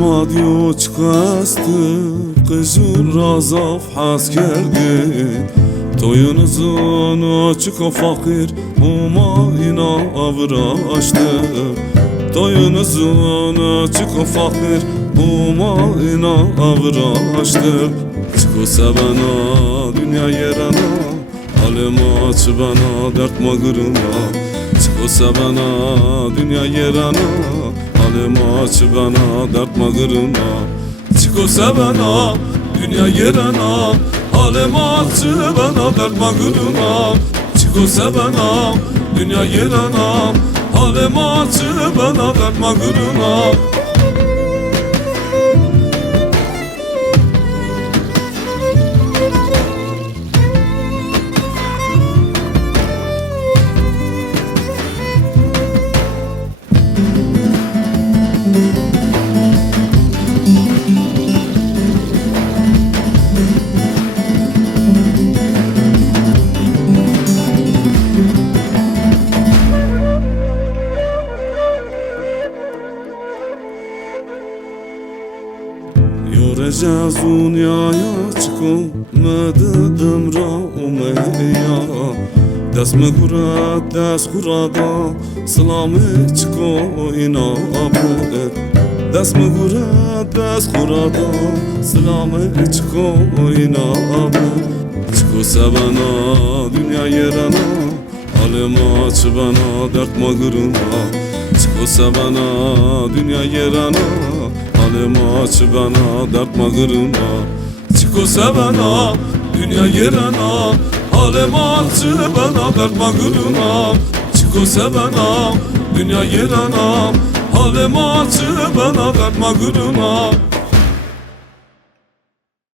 ماديو çıkastı Kızın razaf has geldi Toyunuzun açık o fakir Umayına avra açtı Toyunuzun açık o fakir Umayına avra açtı Çıkısa bana dünya yerana Halim aç bana dert mağırına Çıkısa bana dünya yerana Halim aç bana dert mağırına Çıkısa bana dünya yerana Halim aç bana dert mağırına Çıkısa bana dünya yerana Halim aç bana dert mağırına Yoracağız dünyaya çıkmadı ömrü umeya Dest mi kurat dest kurada Selamı çıko inabı Dest mi kurat dest kurada Selamı çıko inabı Çıkosa bana dünya yerana Halim aç bana dert mağırına Çıkosa bana dünya yerana Halim aç bana dert mağırına Çıkosa bana dünya yerana Halim aç bana dert mağırına Çıkosa bana dünya yerana Halim aç bana dert mağırına